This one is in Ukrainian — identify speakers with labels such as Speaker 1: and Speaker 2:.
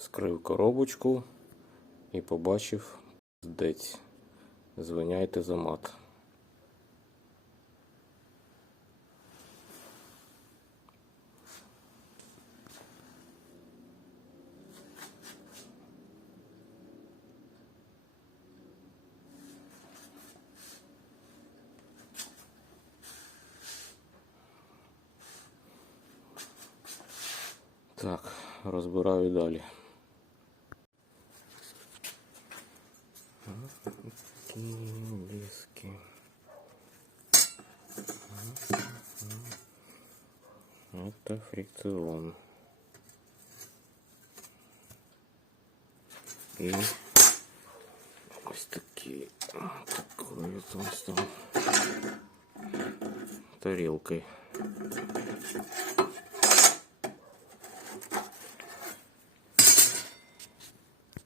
Speaker 1: Скрив коробочку і побачив здець. Звиняйте за мат. Так, розбираю далі. Такі диски. Это фрикцион. І ось такі, такою там став тарілкою.